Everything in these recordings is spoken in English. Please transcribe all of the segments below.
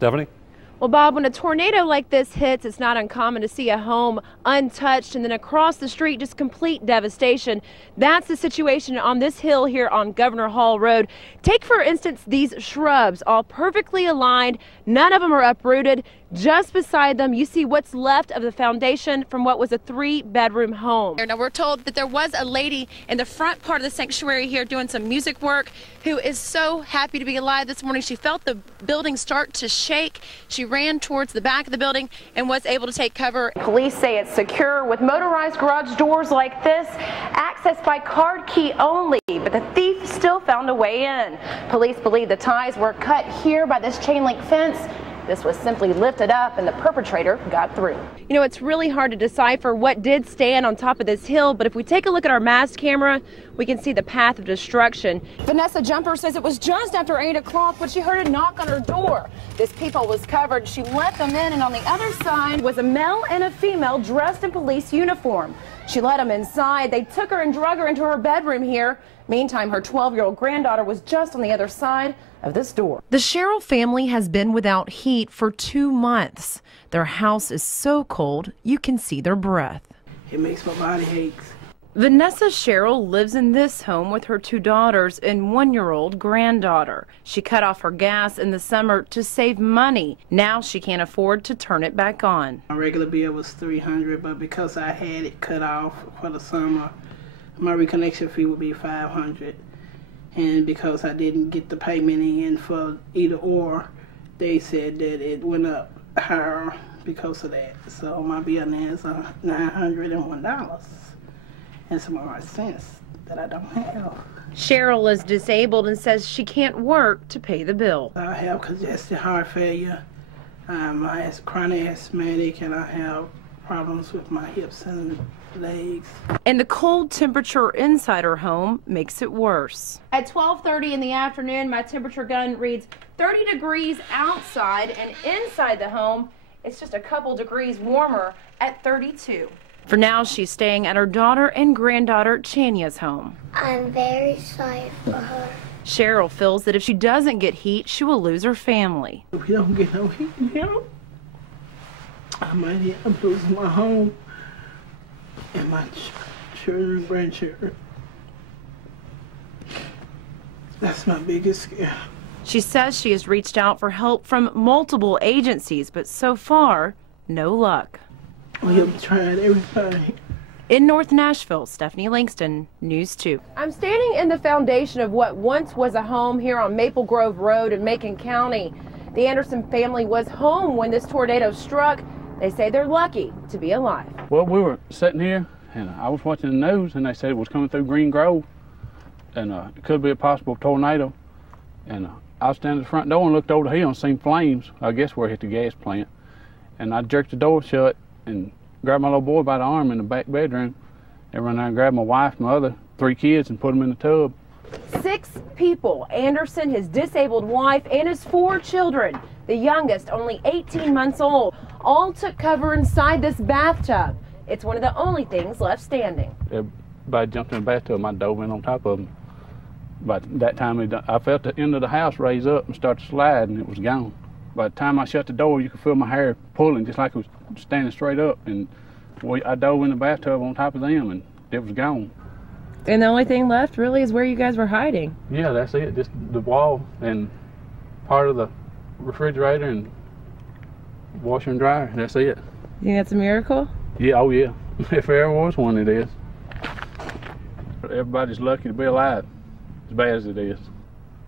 Stephanie? Well, Bob, when a tornado like this hits, it's not uncommon to see a home untouched and then across the street just complete devastation. That's the situation on this hill here on Governor Hall Road. Take, for instance, these shrubs, all perfectly aligned. None of them are uprooted. Just beside them, you see what's left of the foundation from what was a 3-bedroom home. Now, we're told that there was a lady in the front part of the sanctuary here doing some music work who is so happy to be alive this morning. She felt the building start to shake. She ran towards the back of the building and was able to take cover. Police say it's secure with motorized garage doors like this, accessed by card key only, but the thief still found a way in. Police believe the ties were cut here by this chain link fence. This was simply lifted up and the perpetrator got through. You know, it's really hard to decipher what did stand on top of this hill, but if we take a look at our mass camera, we can see the path of destruction. Vanessa Jumper says it was just after 8 o'clock when she heard a knock on her door. This peephole was covered. She let them in, and on the other side was a male and a female dressed in police uniform. She let them inside. They took her and drug her into her bedroom here. Meantime, her 12-year-old granddaughter was just on the other side of this door. The Sherrill family has been without heat for 2 months. Their house is so cold you can see their breath. It makes my body aches. Vanessa Sherrill lives in this home with her 2 daughters and 1-year-old granddaughter. She cut off her gas in the summer to save money. Now she can't afford to turn it back on. My regular bill was $300, but because I had it cut off for the summer, my reconnection fee would be $500. And because I didn't get the payment in for either or, they said that it went up higher because of that. So my bill now is $901 and some more cents that I don't have. Cheryl is disabled and says she can't work to pay the bill. I have congestive heart failure, I'm chronic asthmatic, and I have problems with my hips and legs. And the cold temperature inside her home makes it worse. At 12:30 in the afternoon, my temperature gun reads 30 degrees outside, and inside the home, it's just a couple degrees warmer at 32. For now, she's staying at her daughter and granddaughter Chanya's home. I'm very sorry for her. Cheryl feels that if she doesn't get heat, she will lose her family. If we don't get no heat now, I might end up losing my home and my children and grandchildren. That's my biggest scare. She says she has reached out for help from multiple agencies, but so far, no luck. We have tried everything. In North Nashville, Stephanie Langston, News 2. I'm standing in the foundation of what once was a home here on Maple Grove Road in Macon County. The Anderson family was home when this tornado struck. They say they're lucky to be alive. Well, we were sitting here, and I was watching the news, and they said it was coming through Green Grove, and it could be a possible tornado. And I was standing at the front door and looked over the hill and seen flames, I guess where it hit the gas plant. And I jerked the door shut and grabbed my little boy by the arm in the back bedroom and ran out and grabbed my wife, my other 3 kids, and put them in the tub. 6 people, Anderson, his disabled wife, and his 4 children, the youngest only 18 months old, all took cover inside this bathtub. It's one of the only things left standing. Everybody jumped in the bathtub and I dove in on top of them. By that time, I felt the end of the house raise up and start to slide, and it was gone. By the time I shut the door, you could feel my hair pulling just like it was standing straight up, and I dove in the bathtub on top of them, and it was gone. And the only thing left really is where you guys were hiding. Yeah, that's it, just the wall and part of the refrigerator and washer and dryer, that's it. You think that's a miracle? Yeah, oh yeah, if there ever was one, it is. Everybody's lucky to be alive, as bad as it is.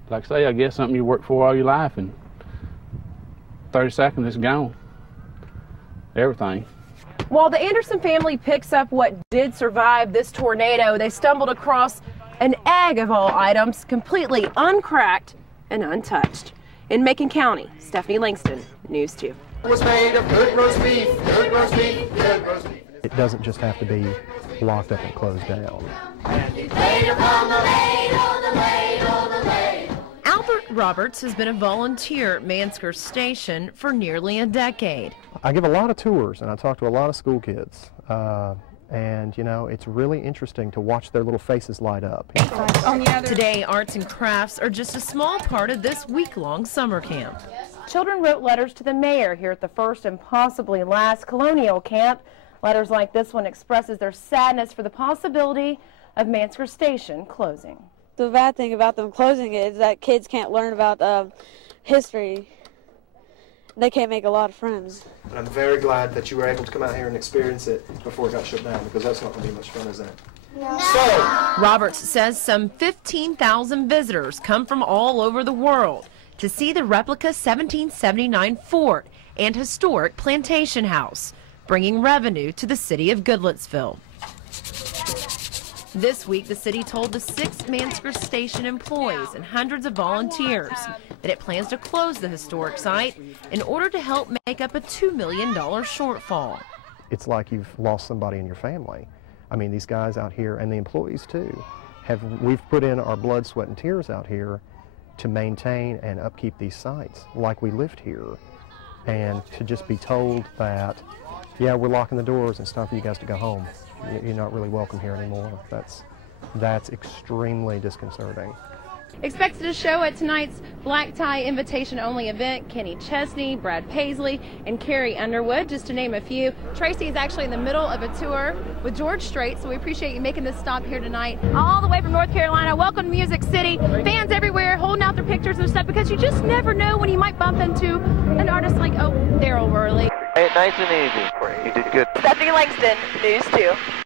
Like I say, I guess something you work for all your life, and 30 seconds, it's gone. Everything. While the Anderson family picks up what did survive this tornado, they stumbled across an egg of all items, completely uncracked and untouched. In Macon County, Stephanie Langston, News 2. It was made of good roast beef, good roast beef, good roast beef. It doesn't just have to be locked up and closed down. Albert Roberts has been a volunteer at Mansker Station for nearly a decade. I give a lot of tours and I talk to a lot of school kids. And, you know, it's really interesting to watch their little faces light up. Today, arts and crafts are just a small part of this week-long summer camp. Children wrote letters to the mayor here at the first and possibly last colonial camp. Letters like this one expresses their sadness for the possibility of Mansker Station closing. The bad thing about them closing it is that kids can't learn about history. They can't make a lot of friends. And I'm very glad that you were able to come out here and experience it before it got shut down, because that's not going to be much fun, is that? No. So, Roberts says some 15,000 visitors come from all over the world to see the replica 1779 fort and historic plantation house, bringing revenue to the city of Goodlettsville. This week, the city told the 6 Mansker Station employees and hundreds of volunteers that it plans to close the historic site in order to help make up a $2 million shortfall. It's like you've lost somebody in your family. I mean, these guys out here, and the employees too, we've put in our blood, sweat, and tears out here to maintain and upkeep these sites like we lived here. And to just be told that, yeah, we're locking the doors and it's time for you guys to go home. You're not really welcome here anymore. That's extremely disconcerting. Expected to show at tonight's black tie invitation only event, Kenny Chesney, Brad Paisley, and Carrie Underwood, just to name a few. Tracy is actually in the middle of a tour with George Strait, so we appreciate you making this stop here tonight. All the way from North Carolina. Welcome to Music City. Fans everywhere holding out their pictures and stuff, because you just never know when you might bump into an artist like, Daryl Worley. Hey, nice and easy. You did good. Stephanie Langston, News 2.